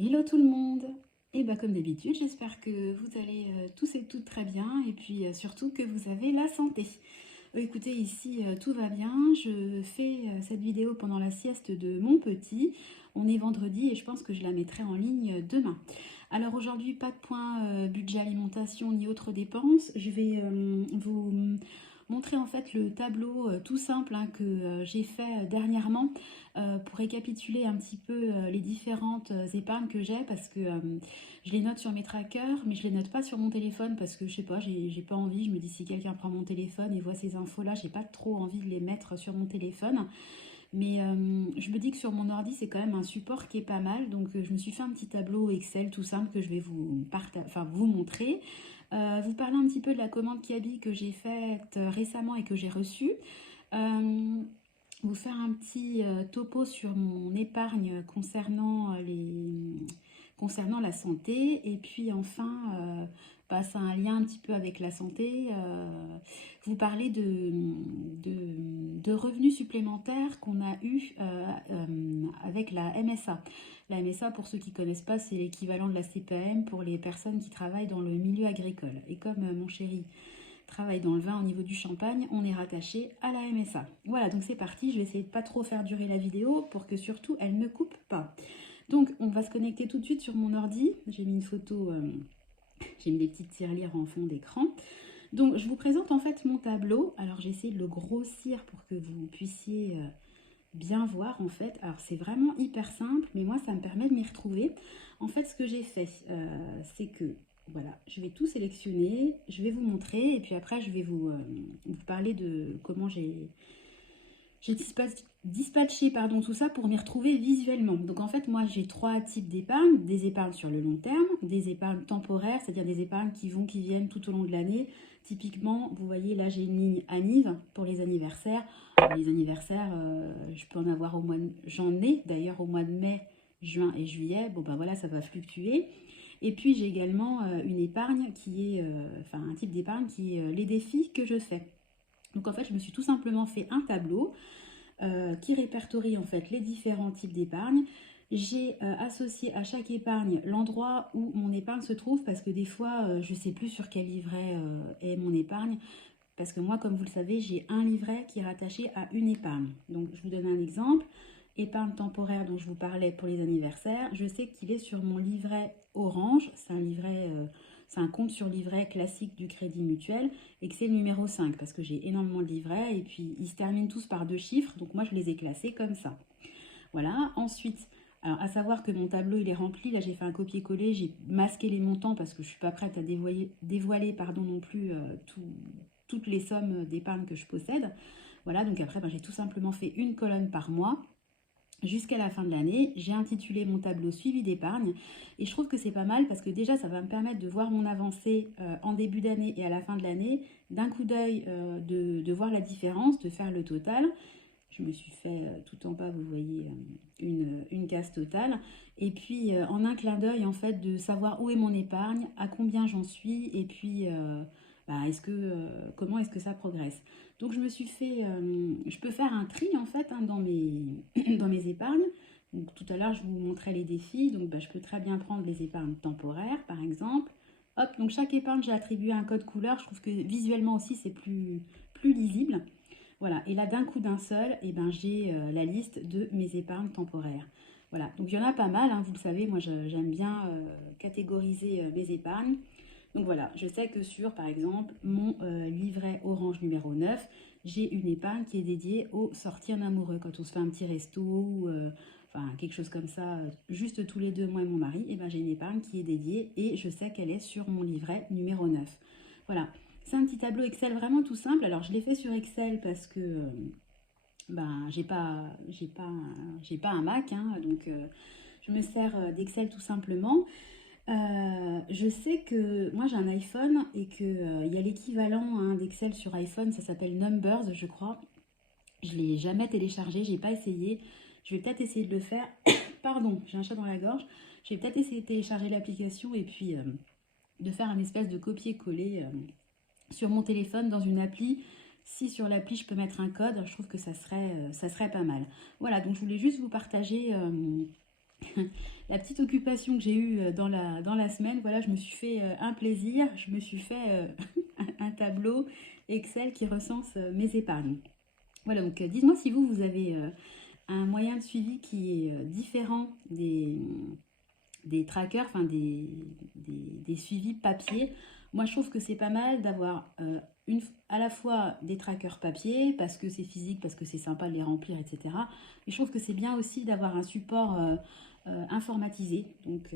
Hello tout le monde! Et bah comme d'habitude, j'espère que vous allez tous et toutes très bien et puis surtout que vous avez la santé. Écoutez, ici tout va bien. Je fais cette vidéo pendant la sieste de mon petit. On est vendredi et je pense que je la mettrai en ligne demain. Alors aujourd'hui, pas de point budget alimentation ni autres dépenses. Je vais vous montrer en fait le tableau tout simple hein, que j'ai fait dernièrement pour récapituler un petit peu les différentes épargnes que j'ai parce que je les note sur mes trackers mais je les note pas sur mon téléphone parce que je sais pas, j'ai pas envie. Je me dis si quelqu'un prend mon téléphone et voit ces infos là, j'ai pas trop envie de les mettre sur mon téléphone. Mais je me dis que sur mon ordi, c'est quand même un support qui est pas mal. Donc je me suis fait un petit tableau Excel tout simple que je vais vous montrer. Vous parler un petit peu de la commande Kiabi que j'ai faite récemment et que j'ai reçue. Euh, Vous faire un petit topo sur mon épargne concernant la santé. Et puis enfin, ça a un lien un petit peu avec la santé. Vous parler de revenus supplémentaires qu'on a eu avec la MSA. La MSA, pour ceux qui ne connaissent pas, c'est l'équivalent de la CPAM pour les personnes qui travaillent dans le milieu agricole. Et comme mon chéri travaille dans le vin au niveau du champagne, on est rattaché à la MSA. Voilà, donc c'est parti, je vais essayer de pas trop faire durer la vidéo pour que surtout elle ne coupe pas. Donc on va se connecter tout de suite sur mon ordi, j'ai mis une photo, j'ai mis des petites tirelires en fond d'écran. Donc je vous présente en fait mon tableau, alors j'ai essayé de le grossir pour que vous puissiez bien voir en fait. Alors c'est vraiment hyper simple, mais moi ça me permet de m'y retrouver. En fait ce que j'ai fait, c'est que voilà, je vais tout sélectionner, je vais vous montrer et puis après je vais vous parler de comment j'ai dispatché pardon, tout ça pour m'y retrouver visuellement. Donc en fait moi j'ai trois types d'épargne, des épargnes sur le long terme, des épargnes temporaires, c'est-à-dire des épargnes qui vont, qui viennent tout au long de l'année. Typiquement, vous voyez là j'ai une ligne Anniv pour les anniversaires. Alors, les anniversaires, je peux en avoir au mois de... J'en ai d'ailleurs au mois de mai, juin et juillet. Bon ben voilà, ça va fluctuer. Et puis j'ai également une épargne qui est, enfin un type d'épargne qui est les défis que je fais. Donc en fait, je me suis tout simplement fait un tableau qui répertorie en fait les différents types d'épargne. J'ai associé à chaque épargne l'endroit où mon épargne se trouve parce que des fois, je ne sais plus sur quel livret est mon épargne. Parce que moi, comme vous le savez, j'ai un livret qui est rattaché à une épargne. Donc, je vous donne un exemple. Épargne temporaire dont je vous parlais pour les anniversaires. Je sais qu'il est sur mon livret Orange. C'est un livret, c'est un compte sur livret classique du Crédit Mutuel et que c'est le numéro 5 parce que j'ai énormément de livrets et puis ils se terminent tous par deux chiffres. Donc, moi, je les ai classés comme ça. Voilà. Ensuite, alors, à savoir que mon tableau il est rempli. Là, j'ai fait un copier-coller. J'ai masqué les montants parce que je ne suis pas prête à dévoiler pardon, non plus toutes les sommes d'épargne que je possède. Voilà, donc après, j'ai tout simplement fait une colonne par mois jusqu'à la fin de l'année. J'ai intitulé mon tableau suivi d'épargne et je trouve que c'est pas mal parce que déjà, ça va me permettre de voir mon avancée en début d'année et à la fin de l'année, d'un coup d'œil de voir la différence, de faire le total. Je me suis fait tout en bas, vous voyez, une case totale. Et puis, en un clin d'œil, en fait, de savoir où est mon épargne, à combien j'en suis, et puis, comment est-ce que ça progresse. Donc, je me suis fait, je peux faire un tri, en fait, hein, dans dans mes épargnes. Donc, tout à l'heure, je vous montrais les défis. Donc, je peux très bien prendre les épargnes temporaires, par exemple. Hop, donc chaque épargne, j'ai attribué un code couleur. Je trouve que visuellement aussi, c'est plus lisible. Voilà, et là d'un coup d'un seul, eh ben, j'ai la liste de mes épargnes temporaires. Voilà, donc il y en a pas mal, hein, vous le savez, moi j'aime bien catégoriser mes épargnes. Donc voilà, je sais que sur par exemple mon livret Orange numéro 9, j'ai une épargne qui est dédiée aux sorties en amoureux. Quand on se fait un petit resto ou enfin, quelque chose comme ça, juste tous les deux, moi et mon mari, et ben, j'ai une épargne qui est dédiée et je sais qu'elle est sur mon livret numéro 9. Voilà, c'est un petit tableau Excel vraiment tout simple. Alors je l'ai fait sur Excel parce que j'ai pas un Mac, hein, donc je me sers d'Excel tout simplement. Je sais que moi j'ai un iPhone et que il y a l'équivalent hein, d'Excel sur iPhone, ça s'appelle Numbers, je crois. Je l'ai jamais téléchargé, j'ai pas essayé. Je vais peut-être essayer de le faire. Pardon, j'ai un chat dans la gorge. Je vais peut-être essayer de télécharger l'application et puis de faire un espèce de copier-coller sur mon téléphone dans une appli. Si sur l'appli je peux mettre un code, je trouve que ça serait pas mal. Voilà, donc je voulais juste vous partager La petite occupation que j'ai eue dans la semaine, voilà, je me suis fait un plaisir, je me suis fait un tableau Excel qui recense mes épargnes. Voilà, donc dites-moi si vous avez un moyen de suivi qui est différent des trackers, enfin des suivis papier. Moi, je trouve que c'est pas mal d'avoir à la fois des trackers papier, parce que c'est physique, parce que c'est sympa de les remplir, etc. Mais je trouve que c'est bien aussi d'avoir un support informatisé. Donc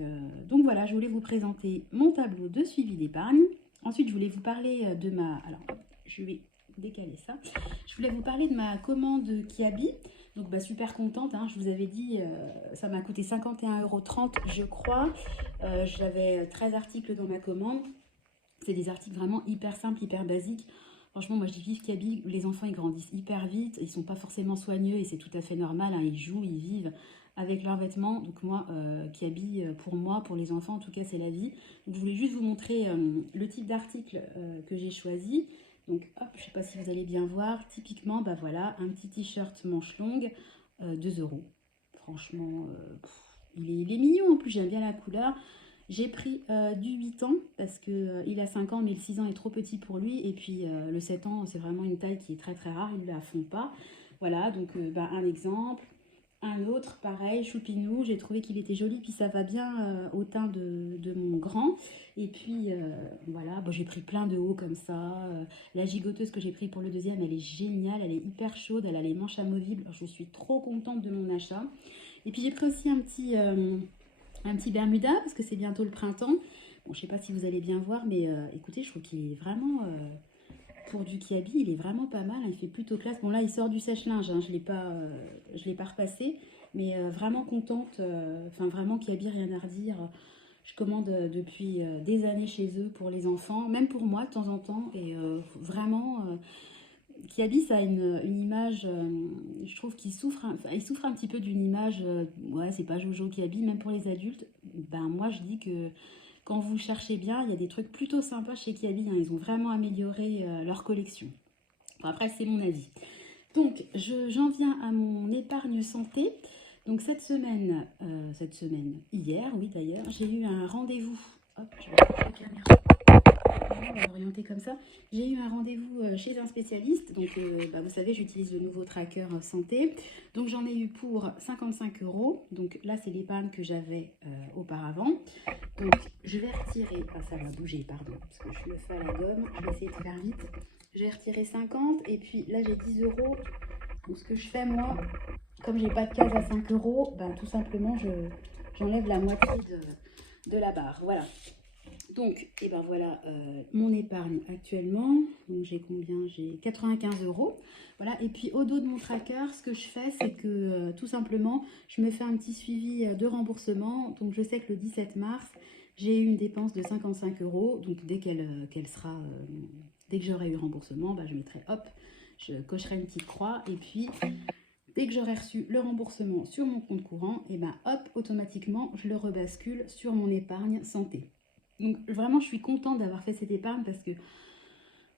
voilà, je voulais vous présenter mon tableau de suivi d'épargne. Ensuite, je voulais vous parler de ma... Alors, je vais décaler ça. Je voulais vous parler de ma commande Kiabi. Donc bah, super contente, hein. Je vous avais dit, ça m'a coûté 51,30 € je crois. J'avais 13 articles dans ma commande. C'est des articles vraiment hyper simples, hyper basiques. Franchement, moi je dis vive Kaby, les enfants ils grandissent hyper vite, ils sont pas forcément soigneux et c'est tout à fait normal, hein. Ils jouent, ils vivent avec leurs vêtements. Donc moi, Kaby, pour moi, pour les enfants en tout cas, c'est la vie. Donc je voulais juste vous montrer le type d'article que j'ai choisi. Donc hop, je sais pas si vous allez bien voir, typiquement, bah voilà, un petit t-shirt manche longue, 2 €. Franchement, il est mignon en plus, j'aime bien la couleur. J'ai pris du 8 ans parce que il a 5 ans mais le 6 ans est trop petit pour lui et puis le 7 ans c'est vraiment une taille qui est très très rare, il ne la fond pas. Voilà, donc bah, un exemple. Un autre, pareil, choupinou, j'ai trouvé qu'il était joli, puis ça va bien au teint de mon grand. Et puis voilà, bon, j'ai pris plein de hauts comme ça. La gigoteuse que j'ai pris pour le deuxième, elle est géniale, elle est hyper chaude, elle a les manches amovibles. Je suis trop contente de mon achat. Et puis j'ai pris aussi un petit Bermuda parce que c'est bientôt le printemps. Bon, je sais pas si vous allez bien voir, mais écoutez, je trouve qu'il est vraiment, pour du Kiabi, il est vraiment pas mal, hein. Il fait plutôt classe. Bon, là, il sort du sèche-linge, hein. Je l'ai pas repassé, mais vraiment contente. Enfin, vraiment, Kiabi, rien à redire. Je commande depuis des années chez eux pour les enfants, même pour moi de temps en temps. Et vraiment, Kiabi, ça a une image, je trouve qu'il souffre, enfin, il souffre un petit peu d'une image, ouais, c'est pas Jojo Kiabi, même pour les adultes. Ben, moi, je dis que quand vous cherchez bien, il y a des trucs plutôt sympas chez Kiabi, hein. Ils ont vraiment amélioré leur collection. Bon, après, c'est mon avis. Donc, j'en viens à mon épargne santé. Donc, cette semaine, hier, oui d'ailleurs, j'ai eu un rendez-vous. Hop, je vais mettre la caméra. On va l'orienter comme ça. J'ai eu un rendez-vous chez un spécialiste. Donc, bah, vous savez, j'utilise le nouveau tracker santé. Donc, j'en ai eu pour 55 €. Donc, là, c'est l'épargne que j'avais auparavant. Donc, je vais retirer. Ah, ça va bouger, pardon, parce que je le fais à la gomme. Je vais essayer de faire vite. Je vais retirer 50. Et puis, là, j'ai 10 €. Donc, ce que je fais, moi, comme j'ai pas de case à 5 €, ben, tout simplement, j'enlève la moitié de la barre. Voilà. Donc, et ben voilà mon épargne actuellement. Donc, j'ai combien? J'ai 95 €. Voilà. Et puis, au dos de mon tracker, ce que je fais, c'est que tout simplement, je me fais un petit suivi de remboursement. Donc, je sais que le 17 mars, j'ai eu une dépense de 55 €. Donc, qu'elle sera, dès que j'aurai eu remboursement, ben, je mettrai hop, je cocherai une petite croix. Et puis, dès que j'aurai reçu le remboursement sur mon compte courant, et ben hop, automatiquement, je le rebascule sur mon épargne santé. Donc vraiment, je suis contente d'avoir fait cette épargne parce que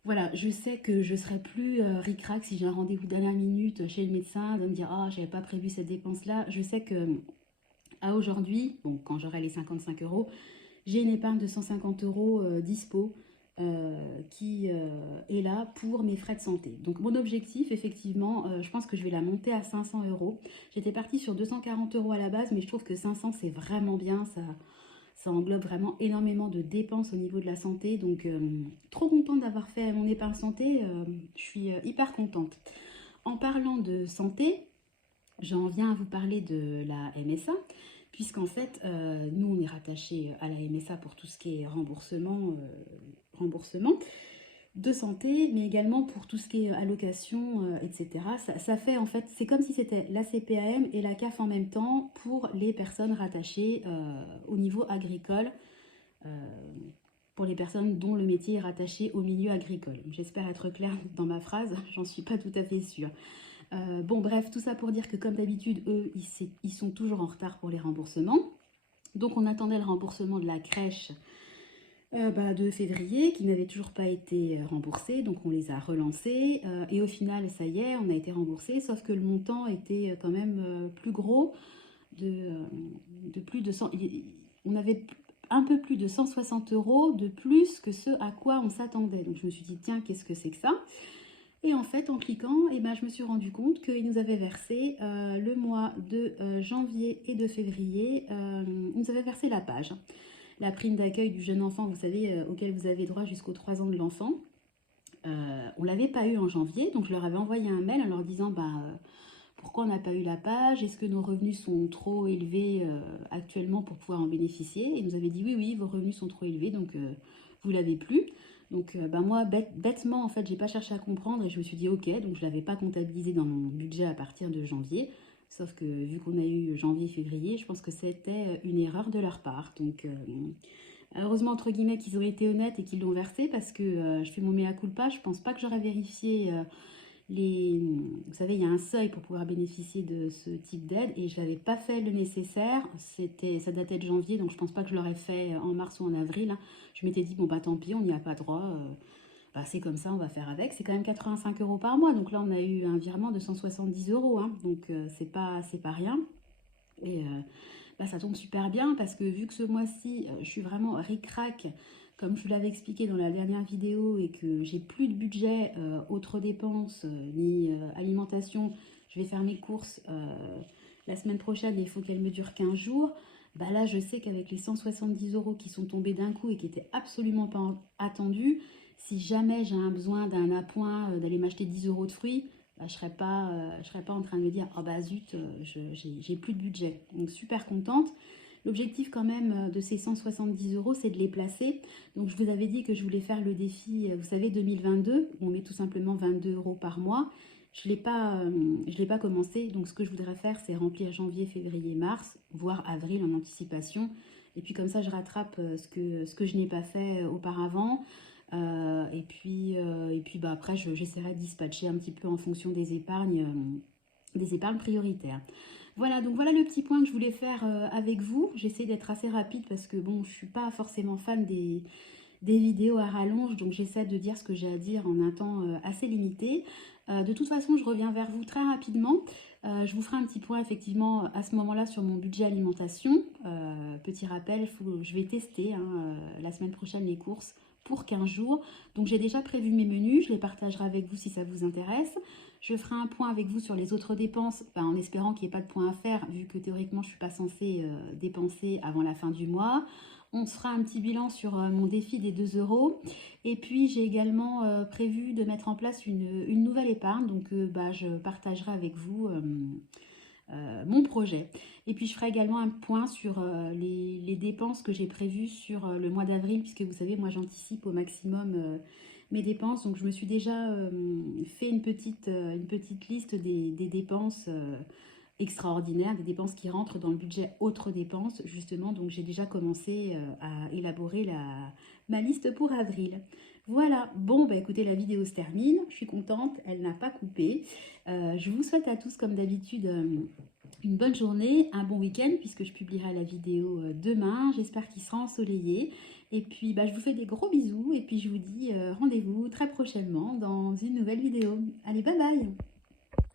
voilà, je sais que je serai plus ric-rac si j'ai un rendez-vous dernière minute chez le médecin, de me dire ah, j'avais pas prévu cette dépense-là. Je sais que à aujourd'hui, bon, quand j'aurai les 55 €, j'ai une épargne de 150 € dispo qui est là pour mes frais de santé. Donc mon objectif, effectivement, je pense que je vais la monter à 500 €. J'étais partie sur 240 € à la base, mais je trouve que 500 c'est vraiment bien. Ça englobe vraiment énormément de dépenses au niveau de la santé. Donc trop contente d'avoir fait mon épargne santé. Je suis hyper contente. En parlant de santé, j'en viens à vous parler de la MSA, puisqu'en fait, nous, on est rattaché à la MSA pour tout ce qui est remboursement de santé, mais également pour tout ce qui est allocation, etc. Ça fait, en fait, c'est comme si c'était la CPAM et la CAF en même temps pour les personnes rattachées au niveau agricole, euh, pour les personnes dont le métier est rattaché au milieu agricole. J'espère être claire dans ma phrase, j'en suis pas tout à fait sûre. Bon, bref, tout ça pour dire que comme d'habitude, eux, ils sont toujours en retard pour les remboursements. Donc, on attendait le remboursement de la crèche de février qui n'avait toujours pas été remboursé. Donc, on les a relancés. Et au final, ça y est, on a été remboursé. Sauf que le montant était quand même plus gros. de plus de 100, on avait un peu plus de 160 € de plus que ce à quoi on s'attendait. Donc je me suis dit, tiens, qu'est-ce que c'est que ça? Et en fait, en cliquant, eh ben, je me suis rendu compte qu'ils nous avaient versé le mois de janvier et de février, ils nous avaient versé la page. La prime d'accueil du jeune enfant, vous savez, auquel vous avez droit jusqu'aux 3 ans de l'enfant. On ne l'avait pas eu en janvier, donc je leur avais envoyé un mail en leur disant pourquoi on n'a pas eu la page, est-ce que nos revenus sont trop élevés actuellement pour pouvoir en bénéficier. Et ils nous avaient dit oui, vos revenus sont trop élevés, donc vous ne l'avez plus. Donc moi, bêtement, en fait, j'ai pas cherché à comprendre et je me suis dit ok, donc je ne l'avais pas comptabilisé dans mon budget à partir de janvier. Sauf que vu qu'on a eu janvier, février, je pense que c'était une erreur de leur part. Donc heureusement, entre guillemets, qu'ils ont été honnêtes et qu'ils l'ont versé parce que je fais mon mea culpa. Je pense pas que j'aurais vérifié vous savez, il y a un seuil pour pouvoir bénéficier de ce type d'aide et je n'avais pas fait le nécessaire. Ça datait de janvier, donc je pense pas que je l'aurais fait en mars ou en avril, hein. Je m'étais dit, bon bah tant pis, on n'y a pas droit. C'est comme ça, on va faire avec. C'est quand même 85 € par mois. Donc là, on a eu un virement de 170 €, hein. Donc c'est pas rien. Et ça tombe super bien parce que vu que ce mois-ci, je suis vraiment ric-rac, comme je vous l'avais expliqué dans la dernière vidéo, et que j'ai plus de budget autres dépenses ni alimentation, je vais faire mes courses la semaine prochaine et il faut qu'elles me durent 15 jours. Là, je sais qu'avec les 170 € qui sont tombés d'un coup et qui n'étaient absolument pas attendus, si jamais j'ai un besoin d'un appoint, d'aller m'acheter 10 € de fruits, je ne serais pas en train de me dire « Oh bah zut, j'ai plus de budget ». Donc super contente. L'objectif quand même de ces 170 €, c'est de les placer. Donc je vous avais dit que je voulais faire le défi, vous savez, 2022, où on met tout simplement 22 € par mois. Je l'ai pas commencé, donc ce que je voudrais faire, c'est remplir janvier, février, mars, voire avril en anticipation. Et puis comme ça, je rattrape ce que je n'ai pas fait auparavant. Et puis après, j'essaierai de dispatcher un petit peu en fonction des épargnes prioritaires. Voilà, donc voilà le petit point que je voulais faire avec vous. J'essaie d'être assez rapide parce que bon, je ne suis pas forcément fan des vidéos à rallonge, donc j'essaie de dire ce que j'ai à dire en un temps assez limité. De toute façon, je reviens vers vous très rapidement. Je vous ferai un petit point effectivement à ce moment-là sur mon budget alimentation. Petit rappel, je vais tester la semaine prochaine les courses pour 15 jours. Donc j'ai déjà prévu mes menus, je les partagerai avec vous si ça vous intéresse. Je ferai un point avec vous sur les autres dépenses, en espérant qu'il n'y ait pas de point à faire, vu que théoriquement je ne suis pas censée dépenser avant la fin du mois. On se fera un petit bilan sur mon défi des 2 €. Et puis j'ai également prévu de mettre en place une nouvelle épargne. Donc je partagerai avec vous mon projet. Et puis je ferai également un point sur les dépenses que j'ai prévues sur le mois d'avril, puisque vous savez, moi j'anticipe au maximum mes dépenses. Donc je me suis déjà fait une petite liste des dépenses extraordinaires, des dépenses qui rentrent dans le budget autres dépenses, justement. Donc j'ai déjà commencé à élaborer ma liste pour avril. Voilà, bon écoutez, la vidéo se termine, je suis contente, elle n'a pas coupé. Je vous souhaite à tous comme d'habitude une bonne journée, un bon week-end puisque je publierai la vidéo demain, j'espère qu'il sera ensoleillé. Et puis je vous fais des gros bisous et puis je vous dis rendez-vous très prochainement dans une nouvelle vidéo. Allez, bye bye!